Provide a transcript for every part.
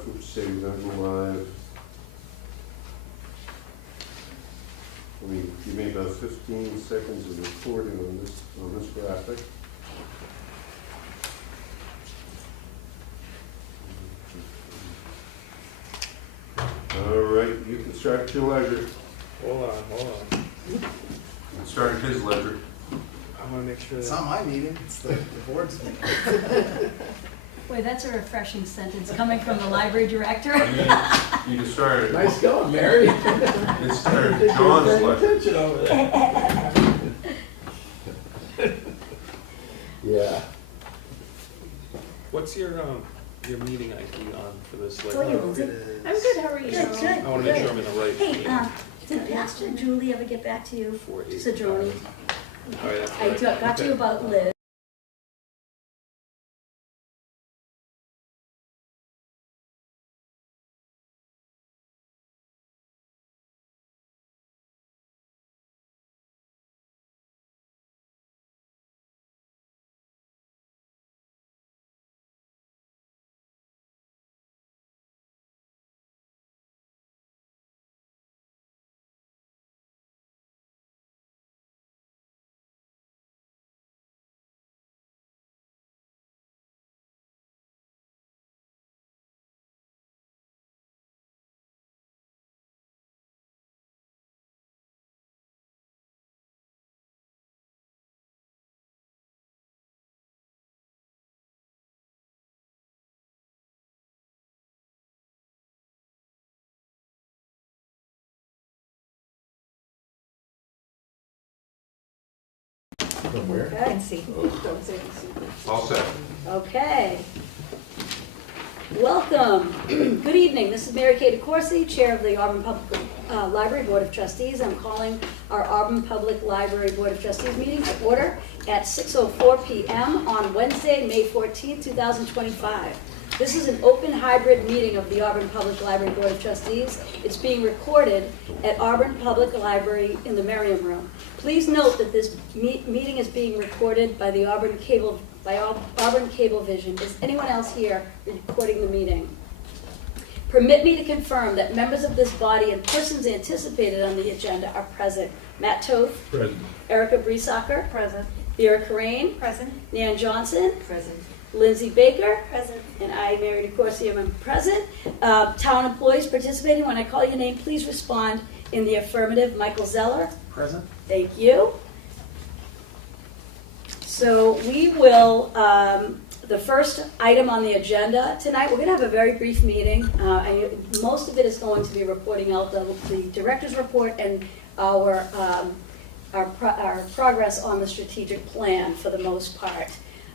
for say we're gonna go live. Give me about 15 seconds of recording on this graphic. All right, you can start at your leisure. Hold on. You can start at his leisure. I want to make sure It's that. not my meeting, it's the board's meeting. Boy, that's a refreshing sentence coming from the library director. I mean, you can start at Nice going, Mary. It started at John's leisure. Attention over there. Yeah. What's your meeting ID on for this? Like, Oh, yeah. Oh, it is. I'm good, how are you? Good, good. I want to make sure I'm in the right Hey, meeting. did Pastor Julie ever get back to you? 4-8. Sadroni. All right, that's I right. got to you about Liz. From where? Okay. see. Don't say All set. Okay. Welcome. Good evening. This is Mary Kay DeCourcy, Chair of the Auburn Public Library Board of Trustees. I'm calling our Auburn Public Library Board of Trustees meeting to order at 6:04 p.m. on Wednesday, May 14, 2025. This is an open hybrid meeting of the Auburn Public Library Board of Trustees. It's being recorded at Auburn Public Library in the Merriam Room. Please note that this meeting is being recorded by the Auburn Cablevision. Is anyone else here recording the meeting? Permit me to confirm that members of this body and persons anticipated on the agenda are present. Matt Toth. Present. Erica Breesacker. Present. Vera Corain. Present. Nan Johnson. Present. Lindsay Baker. Present. And I, Mary DeCourcy, am present. Town employees participating, when I call your name, please respond in the affirmative. Michael Zeller. Present? Thank you. So we will, the first item on the agenda tonight, we're going to have a very brief meeting. Most of it is going to be reporting out the director's report and our progress on the strategic plan for the most part.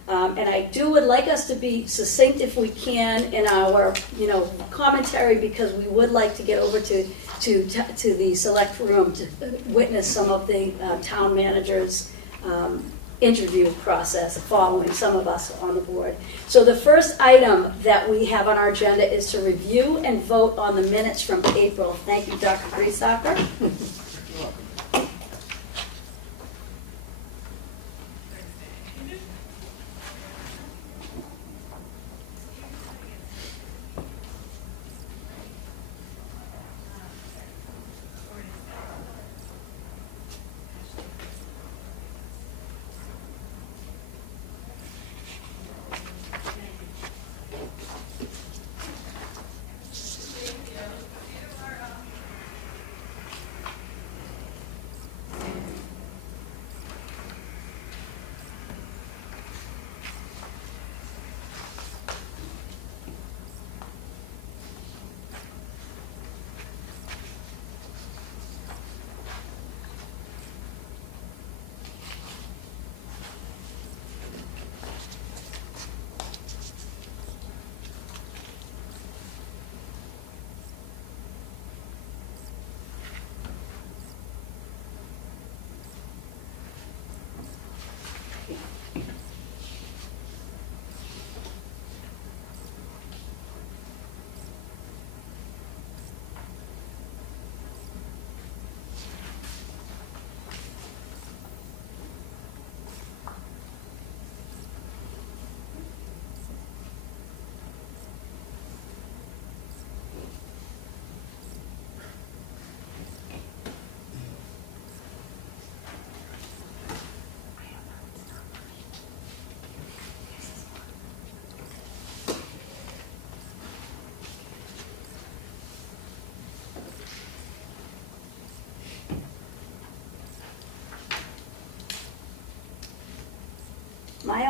And I would like us to be succinct if we can in our, commentary, because we would like to get over to the select room to witness some of the town managers' interview process following some of us on the board. So the first item that we have on our agenda is to review and vote on the minutes from April. Thank you, Dr. Breesacker.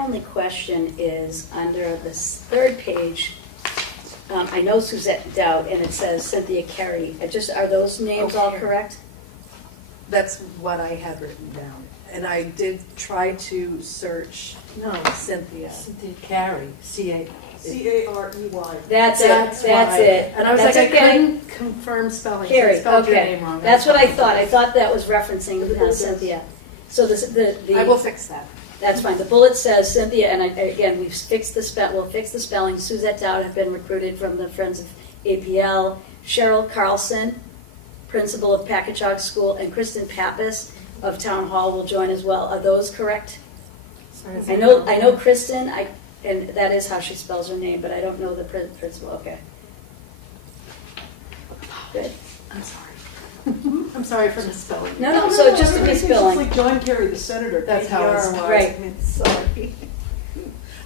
only question is, under this third page, I know Suzette Dowd, and it says Cynthia Carey. Are those names all Okay. correct? That's what I had written down. And I did try to search No, Cynthia. Cynthia Carey, C-A. C-A-R-E-Y. That's it, that's why. it. And I was That's like, I okay. couldn't confirm spelling, so I Carey, spelled your okay. name wrong. That's what I thought. I thought that was referencing Cynthia. So I will fix that. That's fine. The bullet says Cynthia, and again, we'll fix the spelling. Suzette Dowd have been recruited from the Friends of APL. Cheryl Carlson, principal of Packagug School, and Kristen Pappas of Town Hall will join as well. Are those correct? I know Kristen, and that is how she spells her name, but I don't know the principal. Okay. Good. I'm sorry. I'm sorry for misspelling. No, so just a misspelling. It's like John Kerry, the senator. That's how it's KKR. Right. Sorry.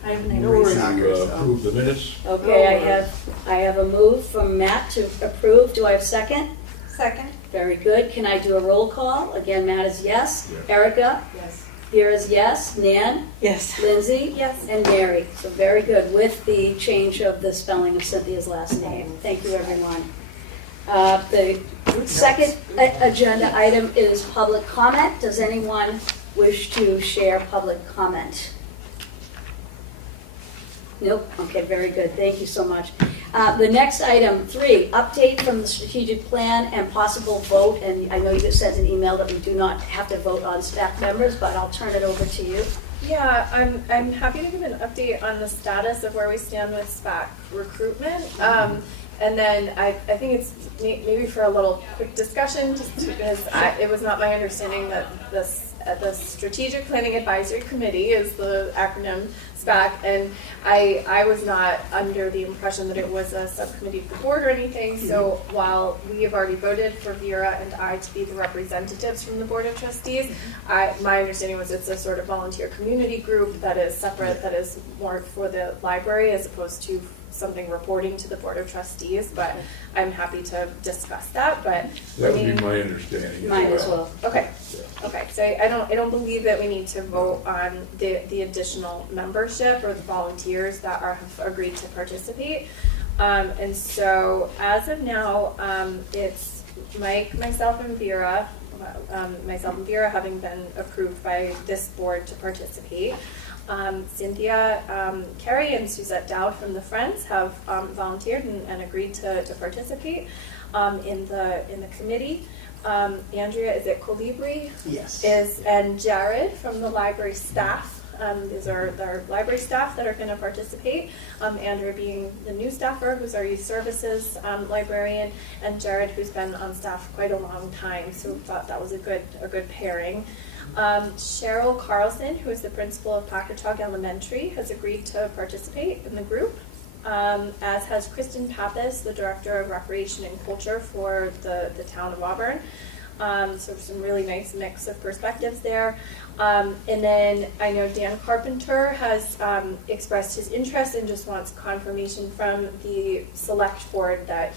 I have No worries. To approve the minutes? Okay, I have a move from Matt to approve. Do I have a second? Second? Very good. Can I do a roll call? Again, Matt is yes. Yes. Erica? Yes. Vera's yes. Nan? Yes. Lindsay? Yes. And Mary. So very good, with the change of the spelling of Cynthia's last name. Thank you, everyone. The second agenda item is public comment. Does anyone wish to share public comment? Nope. Okay, very good. Thank you so much. The next item, 3, update from the strategic plan and possible vote. And I know you just sent an email that we do not have to vote on staff members, but I'll turn it over to you. Yeah, I'm happy to give an update on the status of where we stand with SPAC recruitment. And then I think it's maybe for a little quick discussion, just because it was not my understanding that the Strategic Planning Advisory Committee is the acronym SPAC, and I was not under the impression that it was a subcommittee of the board or anything. So while we have already voted for Vera and I to be the representatives from the Board of Trustees, my understanding was it's a sort of volunteer community group that is separate, that is more for the library as opposed to something reporting to the Board of Trustees, but I'm happy to discuss that. But That would be my understanding. Mine as well. Okay. Yeah. Okay, so I don't believe that we need to vote on the additional membership or the volunteers that have agreed to participate. And so as of now, it's Mike, myself, and Vera. Myself and Vera having been approved by this board to participate. Cynthia Carey and Suzette Dowd from the Friends have volunteered and agreed to participate in the committee. Andrea, is it Colibri? Yes. And Jared from the library staff. These are our library staff that are going to participate. Andrea being the new staffer, who's our youth services librarian, and Jared, who's been on staff for quite a long time. So we thought that was a good pairing. Cheryl Carlson, who is the principal of Packagug Elementary, has agreed to participate in the group, as has Kristen Pappas, the Director of Recreation and Culture for the town of Auburn. So some really nice mix of perspectives there. And then I know Dan Carpenter has expressed his interest and just wants confirmation from the select board that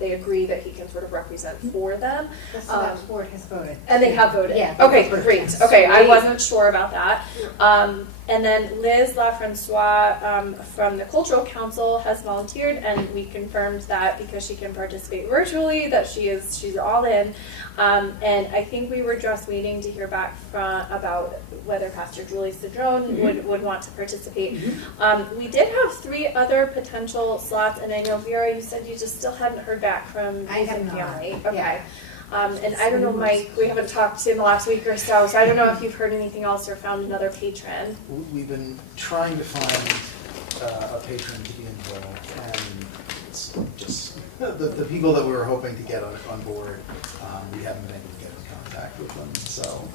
they agree that he can sort of represent for them. The select board has voted. And they have voted? Yeah, they Okay, voted, great. yes. Okay, I Great. wasn't sure about that. And then Liz LaFrancois from the Cultural Council has volunteered, and we confirmed that because she can participate virtually, that she's all in. And I think we were just waiting to hear back about whether Pastor Julie Cedrone would want to participate. We did have 3 other potential slots, and I know, Vera, you said you just still hadn't heard back from I Youth have and not. Family. Yeah. Okay. And I don't know, Mike, we haven't talked in the last week or so I don't know if you've heard anything else or found another patron. We've been trying to find a patron to be involved, and it's just the people that we were hoping to get on board, we haven't been able to get in contact with them. So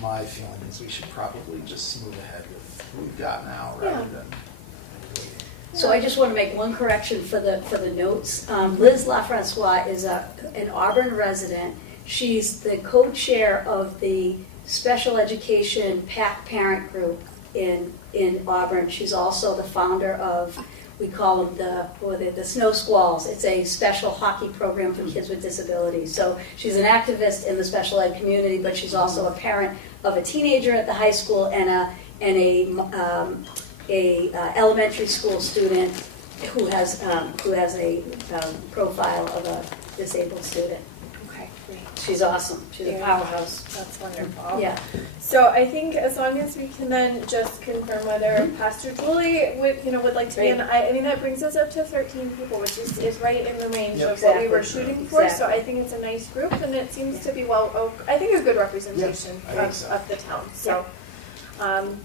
my feeling is we should probably just move ahead with who we've got now rather than waiting. So I just want to make one correction for the notes. Liz LaFrancois is an Auburn resident. She's the co-chair of the special education PAC parent group in Auburn. She's also the founder of, we call them the Snow Squalls. It's a special hockey program for kids with disabilities. So she's an activist in the special ed community, but she's also a parent of a teenager at the high school and and a elementary school student who has a profile of a disabled student. Okay, great. She's awesome. She's a Yeah. powerhouse. That's wonderful. Yeah. So I think as long as we can then just confirm whether Pastor Julie would like to be in, I mean, that brings us up to 13 people, which is right in the range Yep. of what we were Exactly. shooting for. So Exactly. I think it's a nice group, and it seems to be I think a good representation I think so. of the town. So.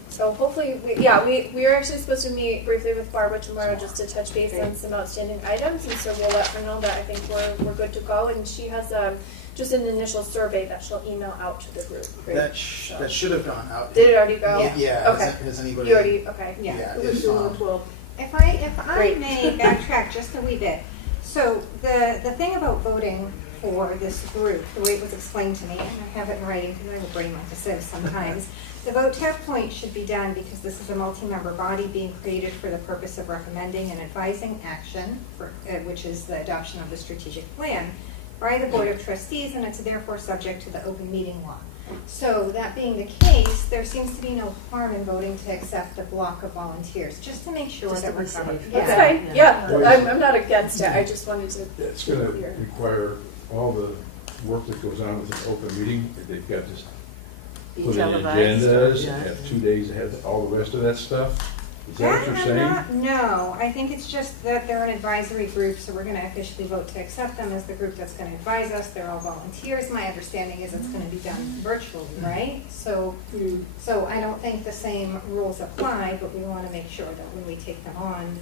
So hopefully, we are actually supposed to meet briefly with Barbara tomorrow just to touch base on some outstanding items, and so we'll let her know that I think we're good to go. And she has just an initial survey that she'll email out to the group. That should have gone out. Did it already go? Yeah. Okay. Has anybody? You already okay. Yeah. Yeah. It was If, June the 12th. If I Great. may backtrack just a wee bit. So the thing about voting for this group, the way it was explained to me, and I have it in writing because I have a brain like a sieve sometimes, the vote tap point should be done because this is a multi-member body being created for the purpose of recommending and advising action, which is the adoption of the strategic plan, by the Board of Trustees, and it's therefore subject to the open meeting law. So that being the case, there seems to be no harm in voting to accept a block of volunteers, just to make sure Just that to we're be safe. covered. That's Yeah. fine. Yeah, Yeah. I'm not against it. I just wanted to. It's gonna be clear. require all the work that goes on with an open meeting. They've got to Be put in televised, agendas, yeah. have 2 days ahead, all the rest of that stuff. Is that what you're I'm saying? not- No, I think it's just that they're an advisory group, so we're gonna officially vote to accept them as the group that's gonna advise us. They're all volunteers. My understanding is it's gonna be done virtually, right? So I don't think the same rules apply, but we wanna make sure that when we take them on,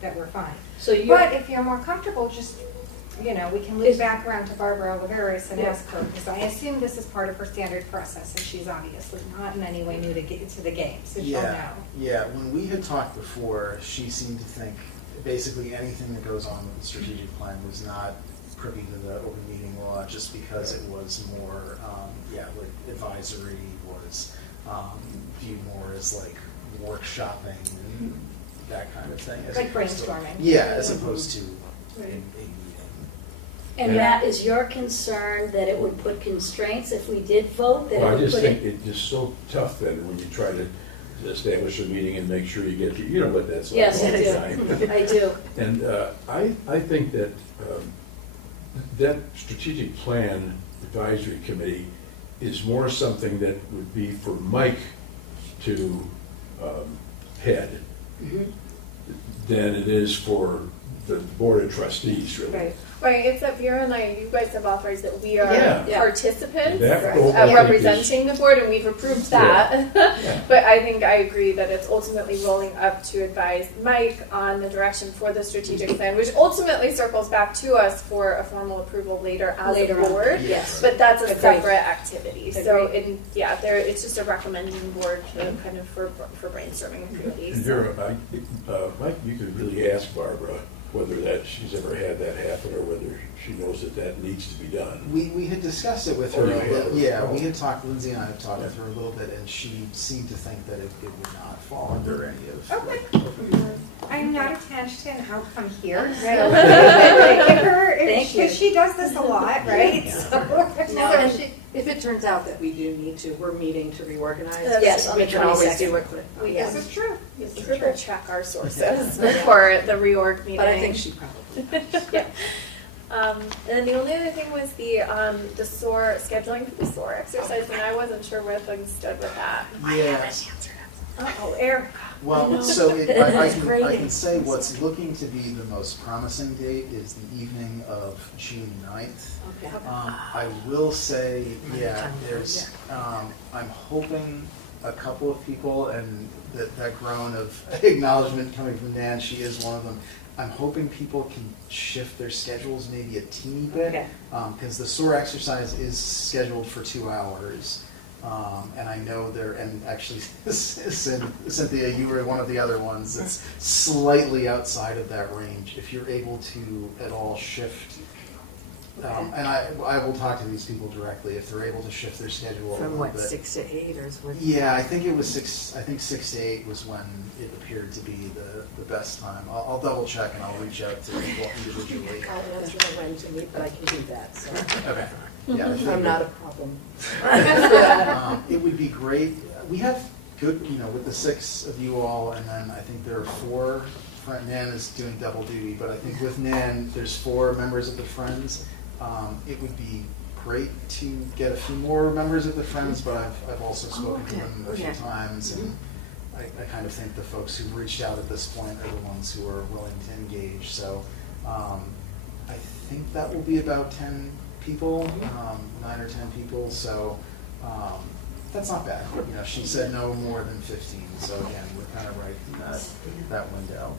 that we're fine. So you. But if you're more comfortable, just, we can loop back around to Barbara Oliveris and ask her, because I assume this is part of her standard process, and she's obviously not in any way new to the game, so she'll know. Yeah. When we had talked before, she seemed to think basically anything that goes on with the strategic plan was not privy to the open meeting law, just because it was more, like advisory, was viewed more as like workshopping and that kind of thing. as Like opposed to- brainstorming. Yeah, as opposed to a Right. meeting. And Yeah. Matt, is your concern that it would put constraints if we did vote? That Well, it I would just put think it? it's just so tough then when you try to establish a meeting and make sure you get, you know what that's like Yes, all I the do. time. I do. And I think that that strategic plan advisory committee is more something that would be for Mike to head Mhm. than it is for the Board of Trustees, really. Right, it's that Vera and you guys have authorized that we are Yeah. participants That goal, I think, representing the board, and we've approved that. Yeah. But I think I agree that it's ultimately rolling up to advise Mike on the direction for the strategic plan, which ultimately circles back to us for a formal approval later as Later a on. board. Yes. But that's a Agreed. separate activity. So Agreed. it's just a recommending board to kind of for brainstorming activities. And Vera, Mike, you could really ask Barbara whether that she's ever had that happen or whether she knows that that needs to be done. We had discussed it with her. Oh, you a little- have? Yeah, Oh. we had talked, Lindsay and I had talked with her a little bit, and she seemed to think that it would not fall under any of. Okay. I'm not attached to an outcome here, right? Thank you. Because she does this a lot, right? Yeah. So- No, so and she- If it turns out that we do need to, we're meeting to reorganize. Yes, on the We can always 22nd. do it quick. This is true. We triple check our sources before the reorg meeting. But I think she probably. Yeah. And then the only other thing was the SOAR scheduling for the SOAR exercise, and I wasn't sure where things stood with that. Yeah. Oh, Erica. Well, so I Great. can say what's looking to be the most promising date is the evening of June 9th. Okay. I will say, there's, I'm hoping a couple of people, and that groan of acknowledgement coming from Nan, she is one of them. I'm hoping people can shift their schedules maybe a teeny bit, Okay. because the SOAR exercise is scheduled for 2 hours. And I know and actually, Cynthia, you were one of the other ones that's slightly outside of that range. If you're able to at all shift, and I will talk to these people directly, if they're able to shift their schedule a From little what, bit. 6 to 8 or is what? Yeah, I think it was 6. I think 6 to 8 was when it appeared to be the best time. I'll double check and I'll reach out to people individually. I'll answer when to meet, but I can do that, so. Okay. Yeah, I think I'm not a problem. It would be great. We have good, you know, with the 6 of you all, and then I think there are 4, Nan is doing double duty, but I think with Nan, there's 4 members of the Friends. It would be great to get a few more members of the Friends, but I've also spoken to them a few times, and I kind of think the folks who've reached out at this point are the ones who are willing to engage. So I think that will be about 10 people, 9 or 10 people. So that's not bad. You know, she said no more than 15. So again, we're kind of right in that window.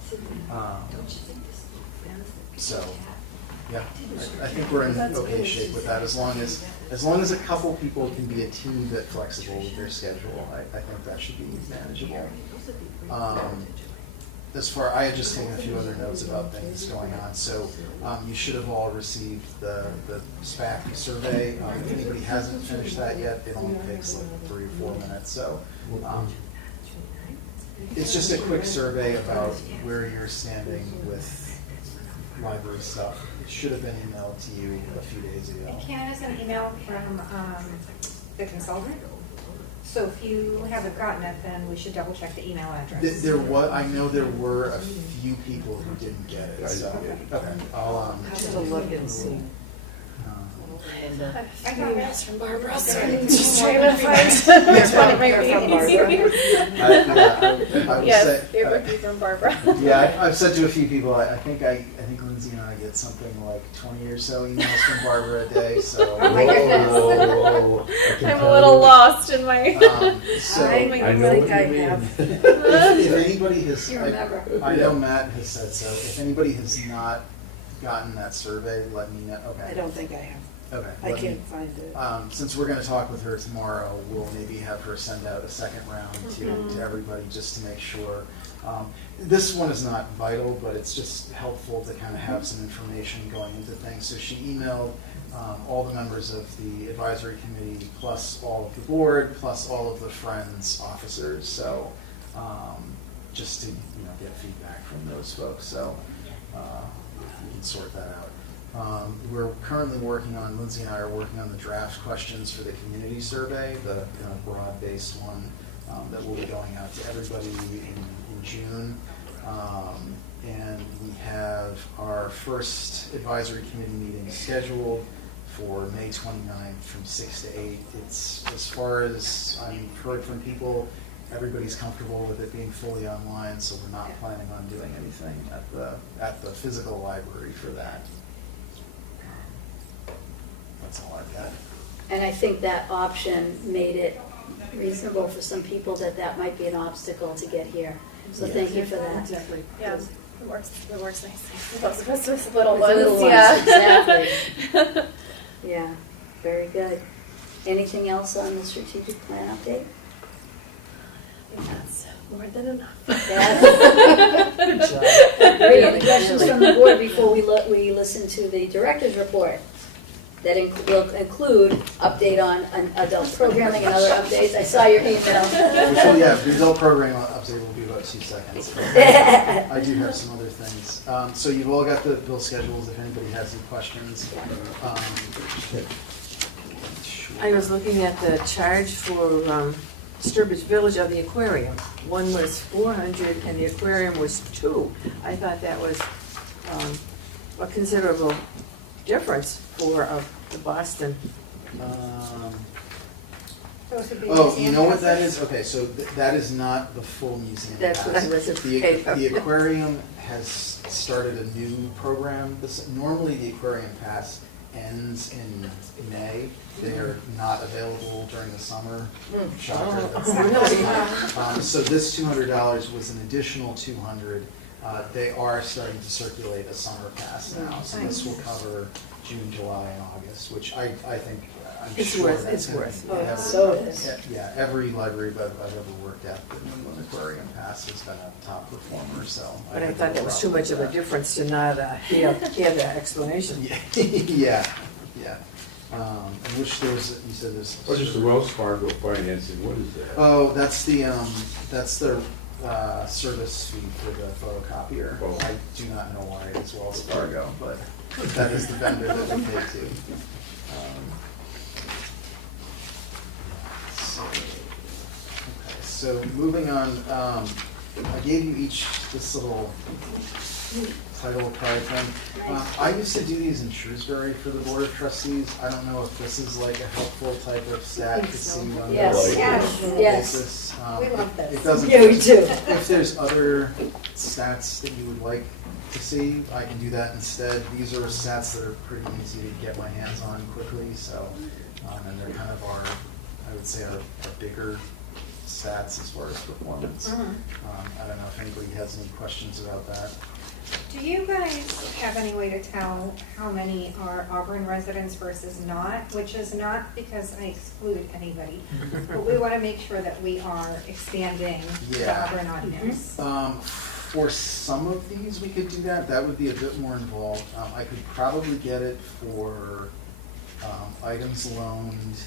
So yeah, I think we're in okay shape with that. As long as a couple people can be a teeny bit flexible with their schedule, I think that should be manageable. I had just taken a few other notes about things going on. So you should have all received the SPAC survey. If anybody hasn't finished that yet, it only takes like 3 or 4 minutes. So it's just a quick survey about where you're standing with library stuff. It should have been emailed to you a few days ago. And Ken has an email from the consultant. So if you haven't gotten it, then we should double check the email address. I know there were a few people who didn't get it. So okay, I'll Have to look and see. I got emails from Barbara, so I'm just trying to find which one it might be. I would Yes, say, it would be from Barbara. yeah, I've said to a few people, I think Lindsay and I get something like 20 or so emails from Barbara a day. So Oh my goodness. I'm a little lost in my. So I know think what I you mean. have. if anybody has, You remember. I know Matt has said so. If anybody has not gotten that survey, let me know. Okay. I don't think I have. Okay. I let me- can't find it. Since we're going to talk with her tomorrow, we'll maybe have her send out a second round to everybody just to make sure. This one is not vital, but it's just helpful to kind of have some information going into things. So she emailed all the members of the advisory committee, plus all of the board, plus all of the Friends officers. So just to get feedback from those folks. So we can sort that out. We're currently working on, Lindsay and I are working on the draft questions for the community survey, the broad-based one that will be going out to everybody in June. And we have our first advisory committee meeting scheduled for May 29th from 6 to 8. It's, as far as I've heard from people, everybody's comfortable with it being fully online, so we're not planning on doing anything at the physical library for that. That's all I've got. And I think that option made it reasonable for some people that might be an obstacle to get here. So Yeah. thank you for that. Exactly. Yeah, it works nicely. Those of us with little With ones, little ones, yeah. exactly. Yeah, very good. Anything else on the strategic plan update? I think that's more than enough. Yeah. Good job. Great. Any questions from the board before we listen to the director's report? That will include update on adult programming and other updates. I saw your email. The adult program update will be about 2 seconds. I do have some other things. So you've all got the bill schedules if anybody has any questions. I was looking at the charge for Sturbridge Village of the aquarium. One was $400 and the aquarium was $2. I thought that was a considerable difference for the Boston. Those would be Oh, museum you know what that passes? is? Okay, so that is not the full museum That's what pass. I was afraid of. The aquarium has started a new program. Normally the aquarium pass ends in May. They are not available during the summer. Shocker. So this $200 was an additional $200. They are starting to circulate a summer pass now, so this will cover June, July, and August, which I think, I'm It's sure worth- that's it's gonna worth. be- Oh, yeah, so it is. Yeah, every library I've ever worked at, the New England Aquarium Pass has been a top performer, so. But I have thought no that was too problem much of a with that. difference to not hear the explanation. Yeah. And which there was, you said there's. What is the Wells Fargo financing, what is that? Oh, that's the service fee for the photocopier. Oh. I do not know why it's Wells Fargo, but that is the vendor that we pay to. so moving on, I gave you each this little title card thing. I used to do these in Shrewsbury for the Board of Trustees. I don't know if this is like a helpful type of stat to see on Yes. a Yes. basis. We love this. It doesn't. Yeah, we do. If there's other stats that you would like to see, I can do that instead. These are stats that are pretty easy to get my hands on quickly, so, and they're kind of our, I would say, our bigger stats as far as performance. I don't know if anybody has any questions about that. Do you guys have any way to tell how many are Auburn residents versus not? Which is not because I exclude anybody, but we want to make sure that we are expanding the Yeah. Auburn audience. For some of these, we could do that. That would be a bit more involved. I could probably get it for items loaned,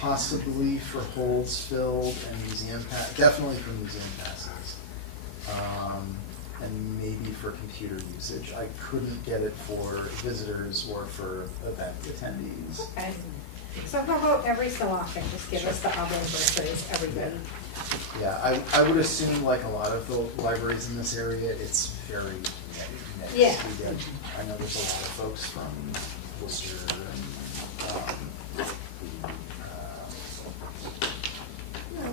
possibly for holds filled and museum definitely for museum passes, and maybe for computer usage. I couldn't get it for visitors or for event attendees. Okay. So how about every so often, just give us the Auburn versus everybody? Yeah, I would assume, like a lot of the libraries in this area, it's very mixed. Yeah. I know there's a lot of folks from Worcester and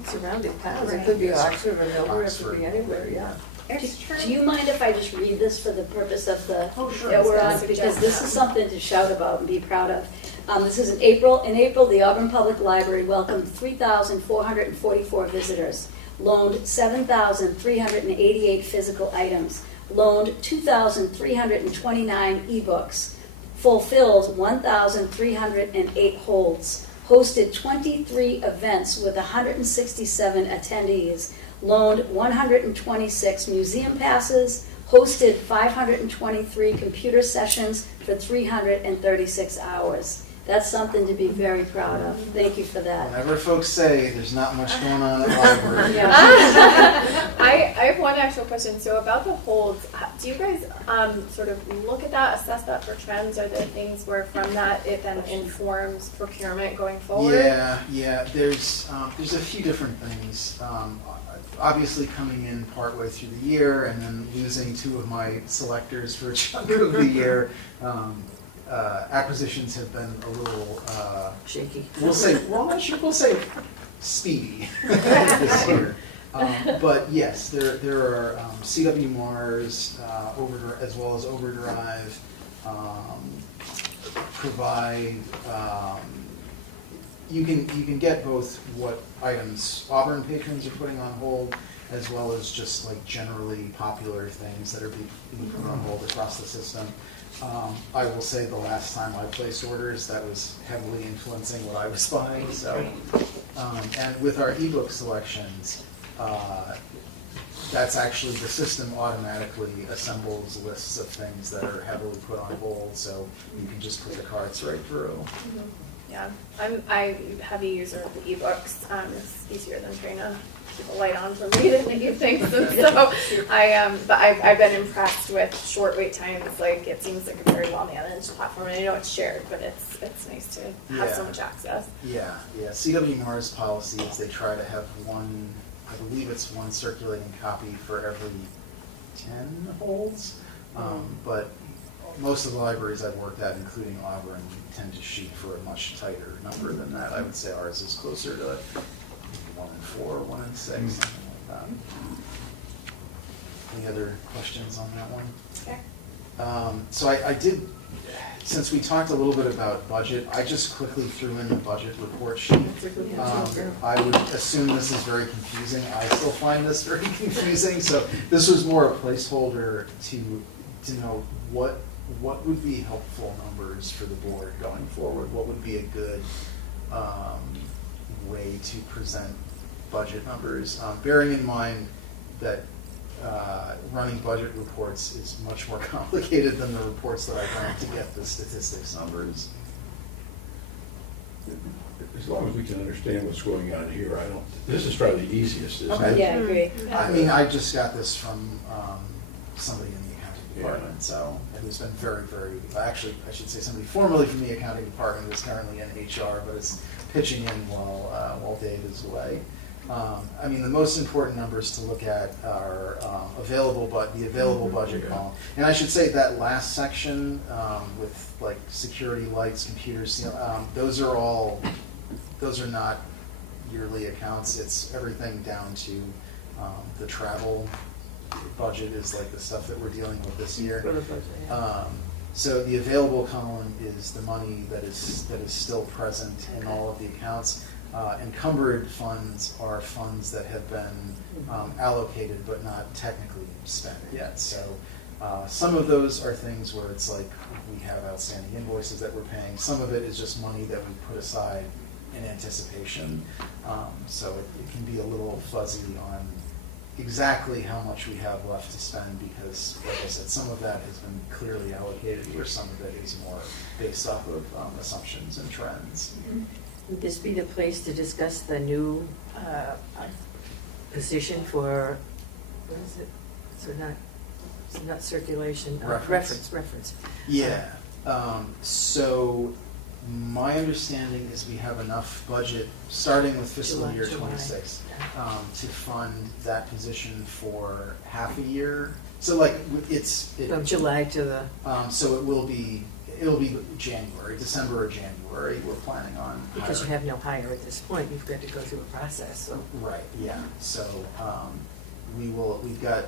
Surrounding towns, it could be Oxford or Millbrook, it Oxford. could be anywhere, yeah. It's true. Do you mind if I just read this for the purpose of the, Oh, sure. that we're I on? was gonna Because suggest this that. is something to shout about and be proud of. This is in April. In April, the Auburn Public Library welcomed 3,444 visitors, loaned 7,388 physical items, loaned 2,329 ebooks, fulfilled 1,308 holds, hosted 23 events with 167 attendees, loaned 126 museum passes, hosted 523 computer sessions for 336 hours. That's something to be very proud of. Thank you for that. whenever folks say there's not much going on at the library. I have one actual question. So about the holds, do you guys sort of look at that, assess that for trends? Are there things where from that it then informs procurement going forward? Yeah. There's a few different things. Obviously, coming in partway through the year and then losing two of my selectors for a chunk of the year, acquisitions have been a little Shaky. we'll say speedy this year. But yes, there are CW Mars, as well as Overdrive, provide. You can get both what items Auburn patrons are putting on hold, as well as just like generally popular things that are being put on hold across the system. I will say the last time I placed orders, that was heavily influencing what I was buying. So, and with our ebook selections, that's actually the system automatically assembles lists of things that are heavily put on hold, so you can just put the carts right through. Yeah, I'm a heavy user of the ebooks. It's easier than trying to keep a light on for me in the evenings, and so but I've been impressed with short wait times. Like it seems like a very well managed platform, and I know it's shared, but it's nice to have so much access. Yeah. CW Mars policy is they try to have one, I believe it's one circulating copy for every 10 holds, but most of the libraries I've worked at, including Auburn, tend to shoot for a much tighter number than that. I would say ours is closer to 1 in 4, 1 in 6, something like that. Any other questions on that one? Okay. So I did, since we talked a little bit about budget, I just quickly threw in the budget report sheet. I would assume this is very confusing. I still find this very confusing, so this was more a placeholder to know what would be helpful numbers for the board going forward. What would be a good way to present budget numbers, bearing in mind that running budget reports is much more complicated than the reports that I've run to get the statistics numbers. As long as we can understand what's going on here, this is probably the easiest, isn't Okay. it? Yeah, I agree. I mean, I just got this from somebody in the accounting department, so, and who's been actually, I should say somebody formerly from the accounting department who's currently in HR, but is pitching in while Dave is away. I mean, the most important numbers to look at are the available budget column. And I should say that last section with like security, lights, computers, those are not yearly accounts. It's everything down to the travel budget is like the stuff that we're dealing with this year. So the available column is the money that is still present in all of the accounts. Encumbered funds are funds that have been allocated but not technically spent yet. So some of those are things where it's like we have outstanding invoices that we're paying. Some of it is just money that we put aside in anticipation. So it can be a little fuzzy on exactly how much we have left to spend because, like I said, some of that has been clearly allocated where some of it is more based off of assumptions and trends. Would this be the place to discuss the new position for, what is it? So not circulation, reference. Yeah. So my understanding is we have enough budget, starting with fiscal year July. 26, to fund that position for half a year. So like From July to the, so it'll be January, December or January. We're planning on because you hiring. have no hire at this point, you've got to go through a process, so. Right. Yeah. So we've got.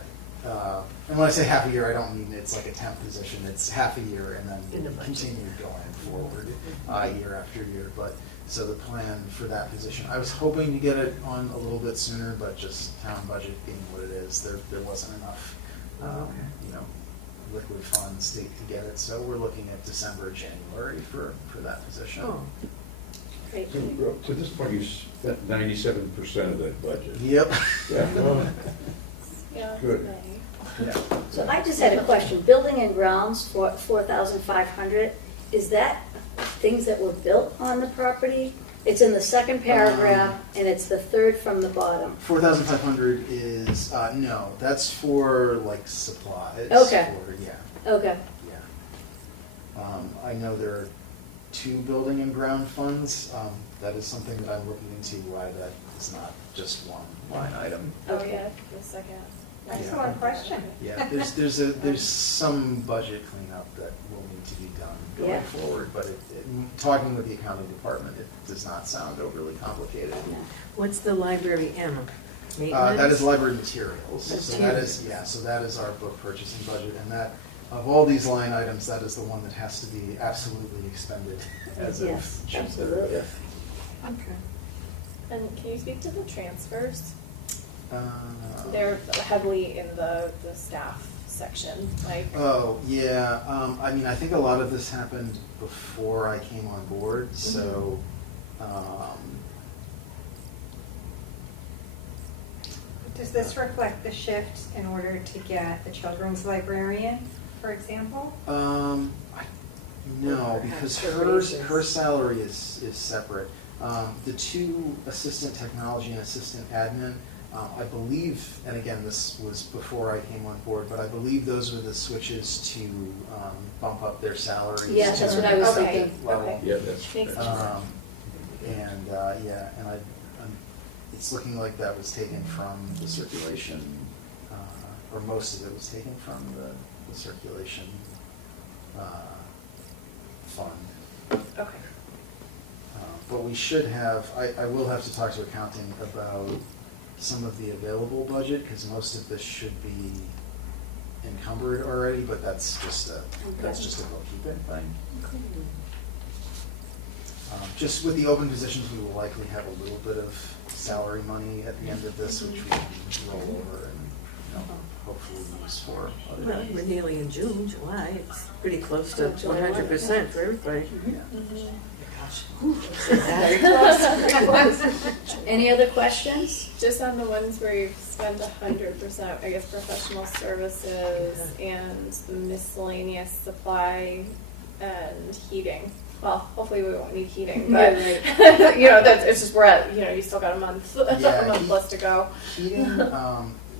And when I say half a year, I don't mean it's like a temp position. It's half a year and In the then budget. continue going forward year after year. But so the plan for that position, I was hoping to get it on a little bit sooner, but just town budget being what it is, there wasn't enough, liquid funds to get it. So we're looking at December, January for that position. Oh, Great. So, to this point, you spent 97% of that budget. Yep. Yeah, well, Yeah. Good. Yeah. So I just had a question. Building and grounds for 4,500, is that things that were built on the property? It's in the second paragraph, and it's the third from the bottom. 4,500 is no. That's for like supplies. Okay. Okay. Yeah. I know there are 2 building and ground funds. That is something that I'm looking into why that is not just one line item. Okay. Yeah, the second. Excellent question. Yeah, there's some budget cleanup that will need to be done going Yeah. forward, but talking with the accounting department, it does not sound overly complicated. No. what's the library M? That Maintenance? is library materials. So that is our book purchasing budget, and that, of all these line items, that is the one that has to be absolutely expended as of Yes, June absolutely. 30th. Okay. And can you speak to the transfers? Uh, They're heavily in the staff section, like. Oh, yeah. I mean, I think a lot of this happened before I came on board, so. Does this reflect the shift in order to get the children's librarian, for example? No, because Perhaps the raises. her salary is separate. The 2 assistant technology and assistant admin, I believe, and again, this was before I came on board, but I believe those were the switches to bump up their salaries. Yeah, to that's what I was the Okay. thinking. level. Okay. yeah, that's. Makes that's- sense. And it's looking like that was taken from the circulation, or most of it was taken from the circulation fund. Okay. But we should have, I will have to talk to accounting about some of the available budget, because most of this should be encumbered already, but that's just a bookkeeping thing. Just with the open positions, we will likely have a little bit of salary money at the end of this, which we can roll over and, hopefully use for other Well, needs. we're nearly in June, July, it's pretty close to 100% for everybody. Yeah. Gosh. Very close, very close. Any other questions? Just on the ones where you've spent 100%, I guess professional services and miscellaneous supply and heating. Well, hopefully we won't need heating, but Yeah, that's it's just we're at you still got a month Yeah, a month plus to go. Heating,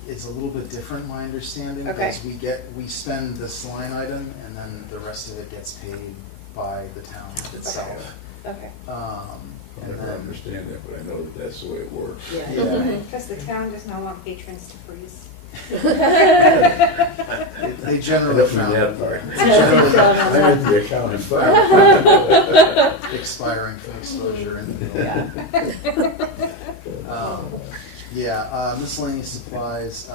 is a little bit different, my understanding. Okay. Because we spend this line item, and then the rest of it gets paid by the town itself. Okay. I'll And never then, understand that, but I know that that's the way it works. yeah, Because the town does not want patrons to freeze. they generally That's found that part. they generally I read the accounting file. expiring from exposure in the middle. Yeah. Miscellaneous supplies,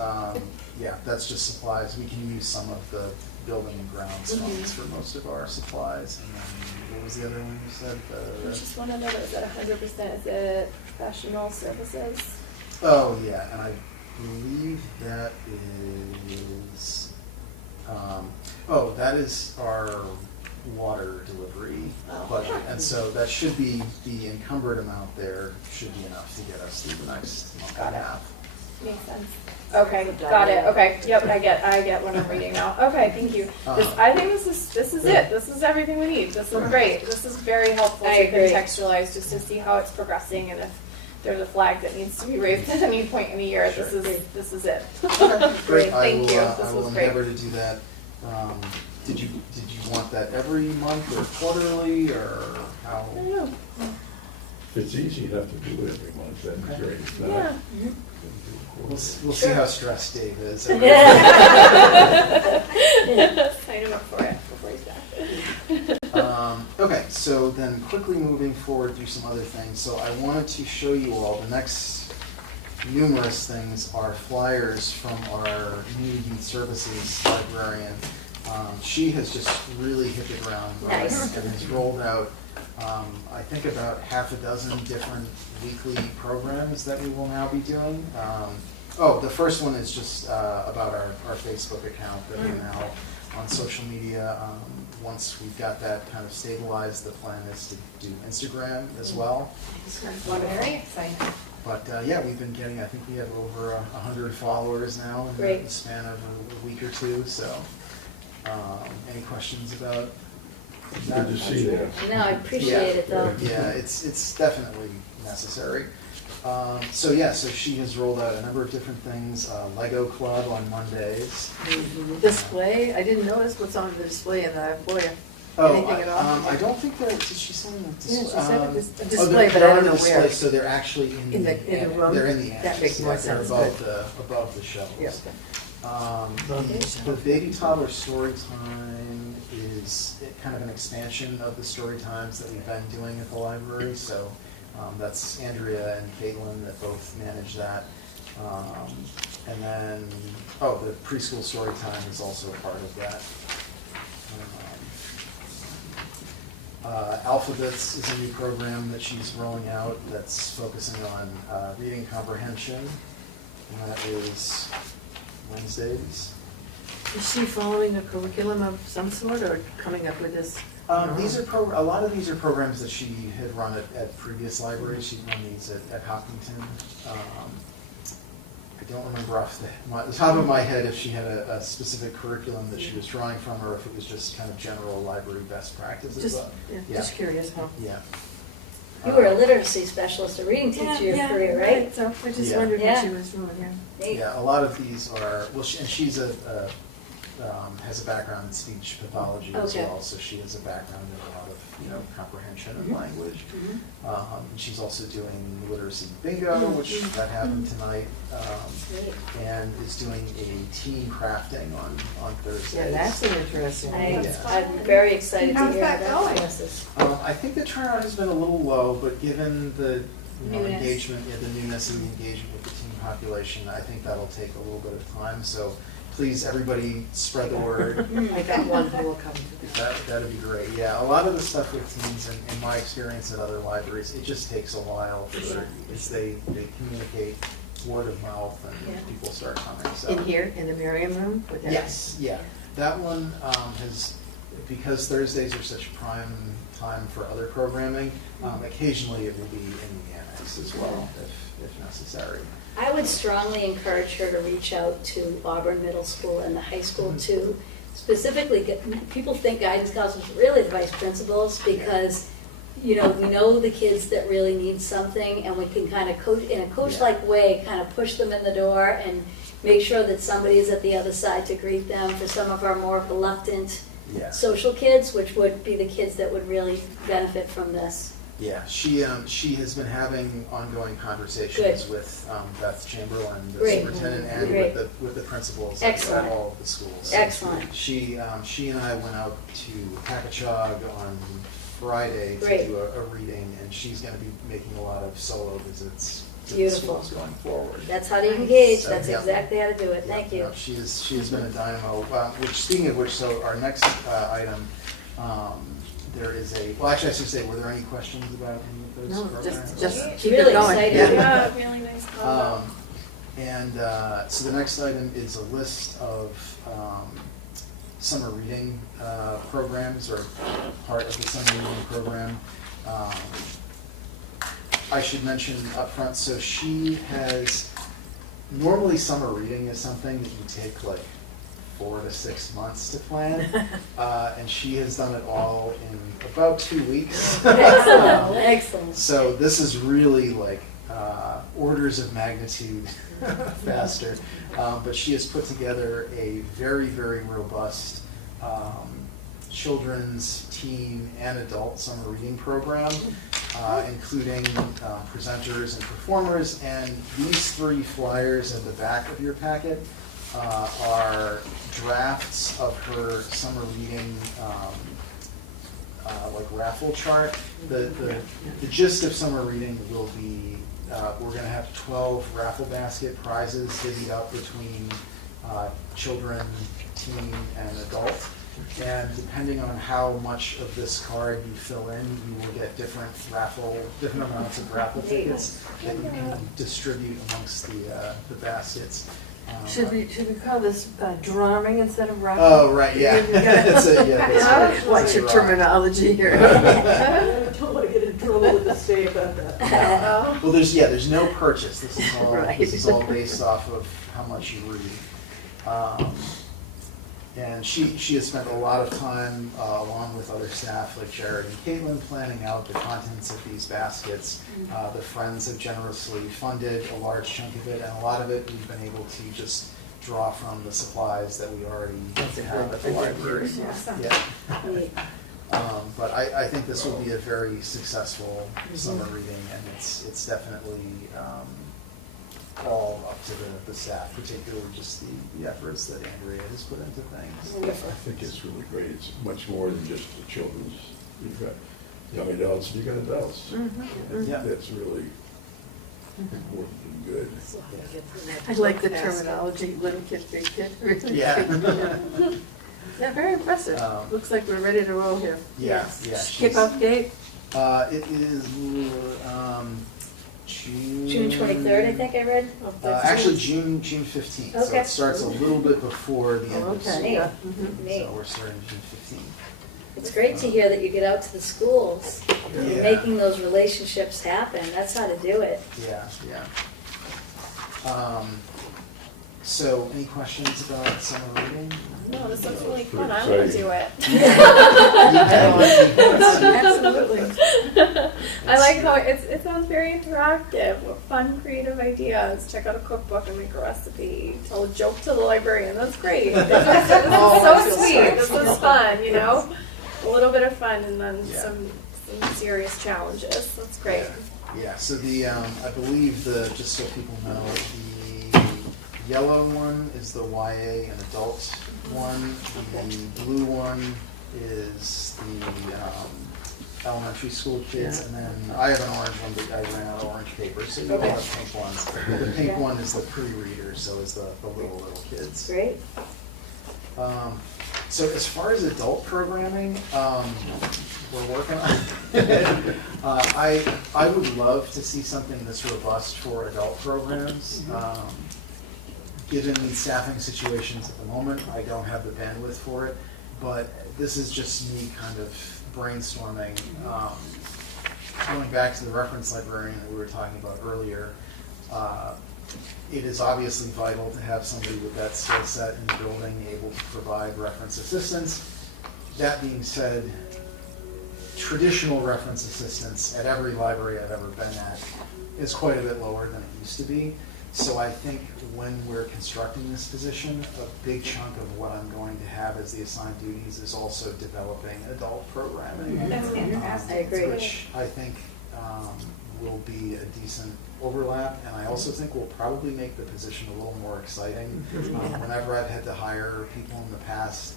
yeah, that's just supplies. We can use some of the building and grounds funds for most of our supplies. And then, what was the other one you said? I just want to know, is that 100%, is it professional services? Oh, yeah, and I believe that is, that is our water delivery Oh. budget. And so that should be, the encumbered amount there should be enough to get us through the next month and a half. Makes sense. Okay, got it. Okay, yep, I get what I'm reading now. Okay, thank you. I think this is it. This is everything we need. This is great. This is very helpful I to agree. contextualize, just to see how it's progressing, and if there's a flag that needs to be raised at any point in the year, this is it. Great, thank you. I This will was great. endeavor to do that. Did you want that every month or quarterly, or how? I don't know. If it's easy enough to do it every month, that'd be great. If not, Yeah. then do it We'll quarterly. see how stressed Dave is. Sign him up for it before he's back. Okay, so then quickly moving forward through some other things. So I wanted to show you all, the next numerous things are flyers from our new youth services librarian. She has just really hit the ground running Nice. and has rolled out, I think, about half a dozen different weekly programs that we will now be doing. The first one is just about our Facebook account that we're now on social media. Once we've got that kind of stabilized, the plan is to do Instagram as well. Very exciting. But yeah, we've been getting, I think we have over 100 followers now in Great. the span of a week or two. So any questions about that? Good to see that. No, I appreciate it though. Yeah, it's definitely necessary. So she has rolled out a number of different things. Lego Club on Mondays. Display, I didn't notice what's on the display in the foyer. Oh, Anything at all? I don't think that, did she say that? Yeah, she said a display, They're but I on don't the know display, where. so they're actually In the room? They're in the That annex. makes more Yeah, sense, they're above the shelves. Yeah. The baby toddler story time is kind of an expansion of the story times that we've been doing at the library. So that's Andrea and Caitlin that both manage that. And then, the preschool story time is also a part of that. Alphabets is a new program that she's rolling out that's focusing on reading comprehension. And that is Wednesdays. Is she following a curriculum of some sort or coming up with this? These are a lot of these are programs that she had run at previous libraries. She'd run these at Hopkinton. I don't remember off the top of my head if she had a specific curriculum that she was drawing from, or if it was just kind of general library best practices. Just curious, huh? Yeah. You were a literacy specialist, a reading teacher your career, right? So I just Yeah. wondered what Yeah. she was doing here. Neat. Yeah, a lot of these are, and she's has a background in speech pathology as Okay. well, so she has a background in a lot of, comprehension of language. And she's also doing literacy bingo, which that happened tonight, Great. and is doing a teen crafting on Thursdays. Yeah, that's an interesting. I'm very excited to How's hear that about going? classes. I think the turnout has been a little low, but given the Newness. engagement, the newness and the engagement with the teen population, I think that'll take a little bit of time. So please, everybody, spread the word. I got one who will come to this. That'd be great. Yeah, a lot of the stuff with teens, and in my experience at other libraries, it just takes a while as they communicate word of mouth and Yeah. people start coming. So In here, in the Merriam room? Would that- yes, yeah, that one has, because Thursdays are such prime time for other programming. Occasionally, it will be in the annex as well, if necessary. I would strongly encourage her to reach out to Auburn Middle School and the high school too. Specifically, people think guidance counselors are really the vice principals because, we know the kids that really need something and we can kind of coach, in a coach-like way, kind of push them in the door and make sure that somebody is at the other side to greet them for some of our more reluctant Yeah. social kids, which would be the kids that would really benefit from this. Yeah, she has been having ongoing conversations with Beth Chamberlain, the Great. superintendent, and Great. with the principals Excellent. at all of the schools. Excellent. She and I went out to Packagug on Friday to Great. do a reading, and she's going to be making a lot of solo visits to the Beautiful. schools going forward. That's how to engage, So, that's yeah. exactly how to do it, thank you. No, she has been a dynamo. Speaking of which, so our next item, there is well, actually, I should say, were there any questions about any of those No, programs? just It's keep it really going. exciting. Yeah. Yeah, really nice combo. So the next item is a list of summer reading programs, or part of the summer reading program. I should mention up front, so she has, normally summer reading is something that you take like 4 to 6 months to plan, and she has done it all in about 2 weeks. Excellent, excellent. So this is really like orders of magnitude faster, but she has put together a very, very robust children's, teen, and adult summer reading program, including presenters and performers. And these 3 flyers at the back of your packet are drafts of her summer reading like raffle chart. The gist of summer reading will be we're going to have 12 raffle basket prizes divvied up between children, teen, and adult. And depending on how much of this card you fill in, you will get different amounts of raffle tickets that you can distribute amongst the baskets. Should we call this drumming instead of rocking? Oh, right, yeah. That's right. What's your terminology here? Don't want to get in trouble with the state about that. Well, there's no purchase. This is all Right. based off of how much you read. And she has spent a lot of time, along with other staff like Jared and Caitlin, planning out the contents of these baskets. The Friends have generously funded a large chunk of it, and a lot of it we've been able to just draw from the supplies that we already have at the library. Yeah. But I think this will be a very successful summer reading, and it's definitely all up to the staff, particularly just the efforts that Andrea has put into things. Wonderful. I think it's really great. It's much more than just the children's. You've got young adults, and you've got adults. And Yeah. that's really important and good. I like the terminology, little kid, big kid. Yeah. Yeah, very impressive. Looks like we're ready to roll here. Yeah. Kickoff date? It is June 23rd, I think I read. actually June 15th. So Okay. it starts a little bit before the end of Okay, school. yeah. Neat. So we're starting June 15th. It's great to hear that you get out to the schools, Yeah. making those relationships happen, that's how to do it. Yeah. So any questions about summer reading? No, this looks really Pretty fun. I want to exciting. do it. Absolutely. I like how it sounds very interactive, with fun, creative ideas. Check out a cookbook and make a recipe. Tell a joke to the librarian. That's great. This is so sweet. This is fun, you know? A little bit of fun and then Yeah. some serious challenges. That's great. Yeah, so I believe just so people know, the yellow one is the YA and adult one. The blue one is the elementary school kids, and then I have an orange one, but I ran out of orange paper, so you all have pink ones. The pink one is the pre-reader, so is the little kids. Great. So as far as adult programming, we're working on it. I would love to see something this robust for adult programs. Given the staffing situations at the moment, I don't have the bandwidth for it, but this is just me kind of brainstorming. Going back to the reference librarian that we were talking about earlier, it is obviously vital to have somebody with that skill set in the building able to provide reference assistance. That being said, traditional reference assistance at every library I've ever been at is quite a bit lower than it used to be. So I think when we're constructing this position, a big chunk of what I'm going to have as the assigned duties is also developing adult programming. That's fantastic. I agree. Which I think will be a decent overlap, and I also think will probably make the position a little more exciting. Whenever I've had to hire people in the past,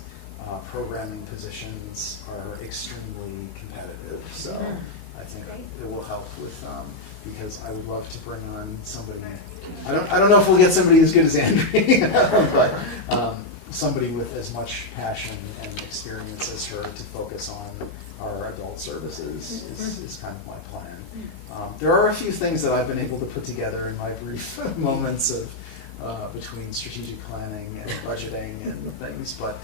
programming positions are extremely competitive, so I think it will help with, because I would love to bring on somebody, I don't know if we'll get somebody as good as Andrea, but somebody with as much passion and experience as her to focus on our adult services is kind of my plan. There are a few things that I've been able to put together in my brief moments of between strategic planning and budgeting and things, but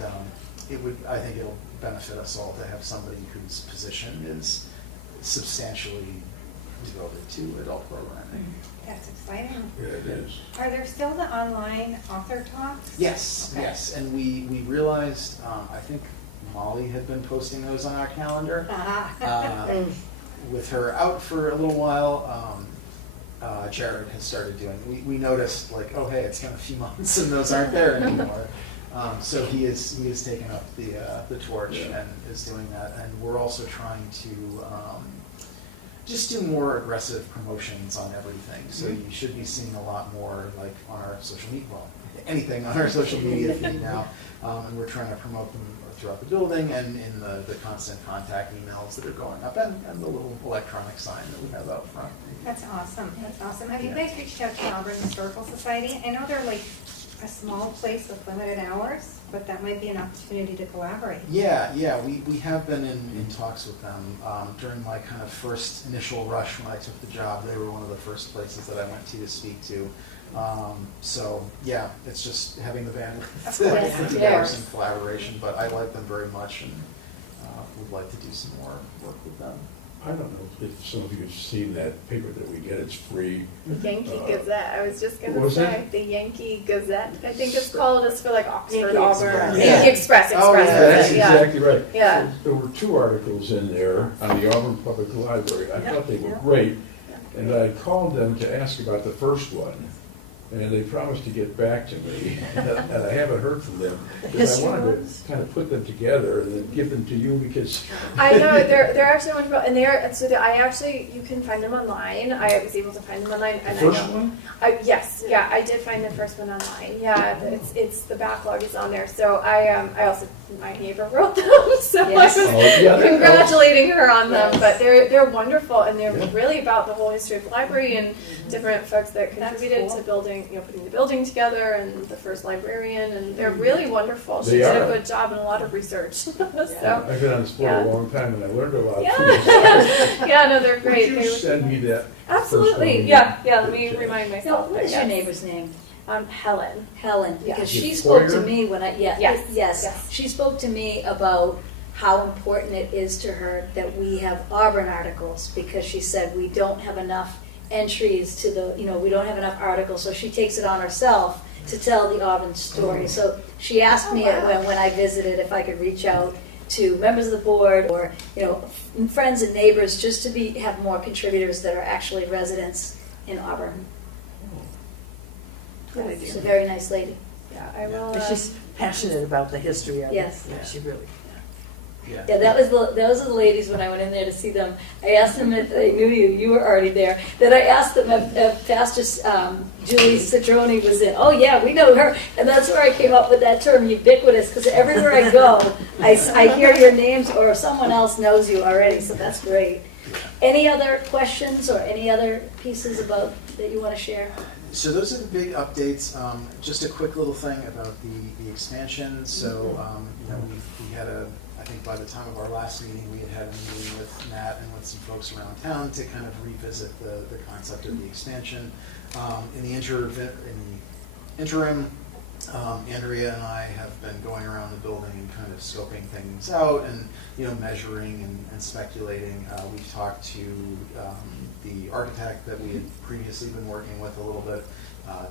I think it'll benefit us all to have somebody whose position is substantially devoted to adult programming. That's exciting. Yeah, it is. Are there still the online author talks? Yes, Okay. yes, and we realized, I think Molly had been posting those on our calendar. With her out for a little while, Jared has started doing. We noticed, like, oh hey, it's been a few months and those aren't there anymore. So he is taking up the torch and is doing that, and we're also trying to just do more aggressive promotions on everything. So you should be seeing a lot more, like, on our social media, well, anything on our social media feed now, and we're trying to promote them throughout the building and in the constant contact emails that are going up, and the little electronic sign that we have out front. That's awesome. That's awesome. Have you guys reached out to Auburn Historical Society? I know they're like a small place with limited hours, but that might be an opportunity to collaborate. Yeah, we have been in talks with them. During my kind of first initial rush when I took the job, they were one of the first places that I went to speak to. So yeah, it's just having the bandwidth to put together some collaboration, but I like them very much and would like to do some more work with them. I don't know if some of you have seen that paper that we get, it's free. Yankee Gazette, I was just What gonna was say, that? the Yankee Gazette, I think it's called, it's for like Oxford, Yankee Auburn. Express. Yankee Express, Oh, yeah. That's yeah. exactly right. Yeah. So there were 2 articles in there on the Auburn Public Library. I thought they were great, and I called them to ask about the first one, and they promised to get back to me, and I haven't heard from them. Because I wanted to kind of put them together and then give them to you because. I know, they're actually wonderful, and you can find them online, I was able to find them online, and The first one? Yes, yeah, I did find the first one online, yeah, it's, the backlog is on there, so I also, my neighbor wrote them, so Yes. I was Oh, yeah, that congratulating her on them, Yes. but they're wonderful, and they're Yeah. really about the whole history of the library and different folks that contributed cool. to building, putting the building together, and the first librarian, and they're really wonderful. She They did are. a good job and a lot of research, so. I've been on this board Yeah. a long time and I learned a lot. Yeah, yeah, no, they're great. Would you send me that? Absolutely, first one? yeah, let me Okay. remind Now, myself. what but is your yes. neighbor's name? Helen. Helen, Yeah. because Is she it spoke to Foyer? me when Yes. yes, she spoke to me about how important it is to her that we have Auburn articles, because she said we don't have enough entries to we don't have enough articles, so she takes it on herself to tell the Auburn story. So she asked me when I visited if I could reach out to members of the board or friends and neighbors just to have more contributors that are actually residents in Auburn. Good idea. She's a very nice lady. Yeah, I will. And she's passionate about the history of it. Yes. Yeah, she really. Yeah. Yeah, those are the ladies when I went in there to see them. I asked them if they knew you. You were already there. Then I asked them if Pastor Julie Citroni was in. Oh yeah, we know her. And that's where I came up with that term, ubiquitous, because everywhere I go, I hear your names or someone else knows you already. So that's great. Any other questions or any other pieces that you want to share? So those are the big updates. Just a quick little thing about the expansion. So we had I think by the time of our last meeting, we had a meeting with Matt and with some folks around town to kind of revisit the concept of the expansion. In the interim, Andrea and I have been going around the building and kind of scoping things out and measuring and speculating. We've talked to the architect that we had previously been working with a little bit,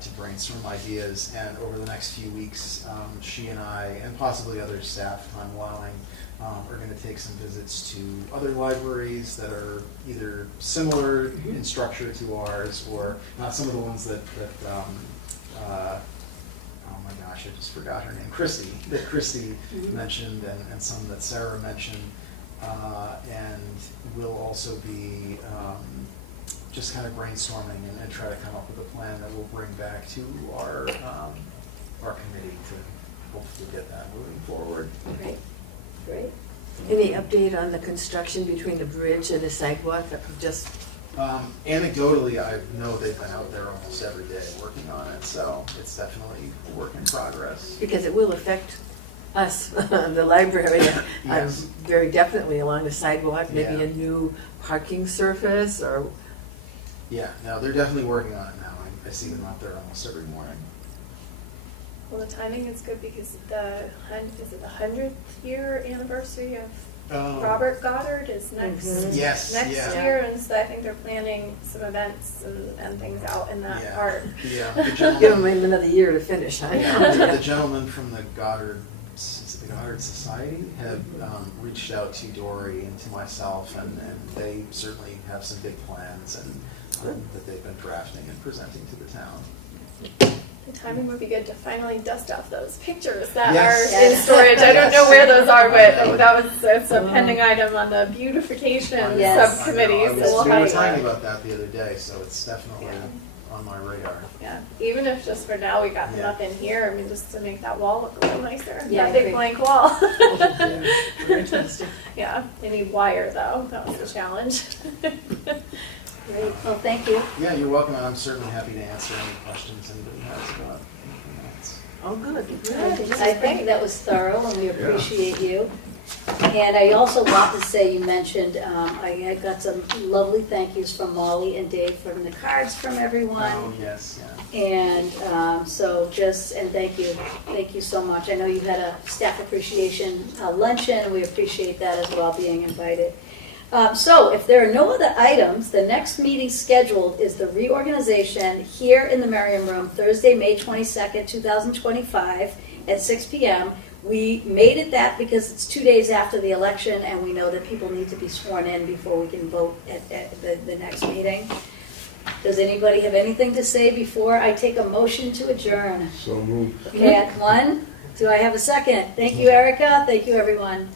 to brainstorm ideas. And over the next few weeks, she and I, and possibly other staff, time allowing, are going to take some visits to other libraries that are either similar in structure to ours, or some of the ones that oh my gosh, I just forgot her name, that Christy mentioned, and some that Sarah mentioned. And we'll also be just kind of brainstorming and try to come up with a plan that we'll bring back to our committee to hopefully get that moving forward. Great, great. Any update on the construction between the bridge and the sidewalk? Just Anecdotally, I know they've been out there almost every day working on it, so it's definitely a work in progress. because it will affect us, the library, Yes. very definitely along the sidewalk, maybe Yeah. a new parking surface, or Yeah, no, they're definitely working on it now. I see them out there almost every morning. Well, the timing is good because is it the 100th year anniversary of Robert Goddard is next Yes, next yeah. year, and so I think they're planning some events and things out in that Yeah. part. Yeah, the give gentleman, them another year to finish, huh? the gentleman from the Goddard Society have reached out to Dory and to myself, and they certainly have some big plans that they've been drafting and presenting to the town. The timing would be good to finally dust off those pictures that Yes. are in Yes. storage. I don't know Yes. where those are, but I know. it's a pending item on the beautification Yes. subcommittee, I so know. we'll We were have talking about that the other day, so it's definitely Yeah. on my radar. Yeah, even if just for now we got them Yeah. up in here, I mean, just to make that wall look a little nicer, Yeah, I that big agree. blank wall. Yeah, very interesting. Yeah, they need wire though, that was the challenge. Great, well, thank you. Yeah, you're welcome, and I'm certainly happy to answer any questions anybody has about anything else. Oh, good. I think that was thorough, and we appreciate you. And I also want to say, you mentioned, I got some lovely thank yous from Molly and Dave from the cards from everyone. Oh, yes, yeah. And thank you so much. I know you had a staff appreciation luncheon, we appreciate that as well, being invited. So if there are no other items, the next meeting scheduled is the reorganization here in the Merriam Room, Thursday, May 22nd, 2025, at 6 p.m. We made it that because it's 2 days after the election, and we know that people need to be sworn in before we can vote at the next meeting. Does anybody have anything to say before I take a motion to adjourn? So moved. Okay, at one, do I have a second? Thank you, Erica. Thank you, everyone.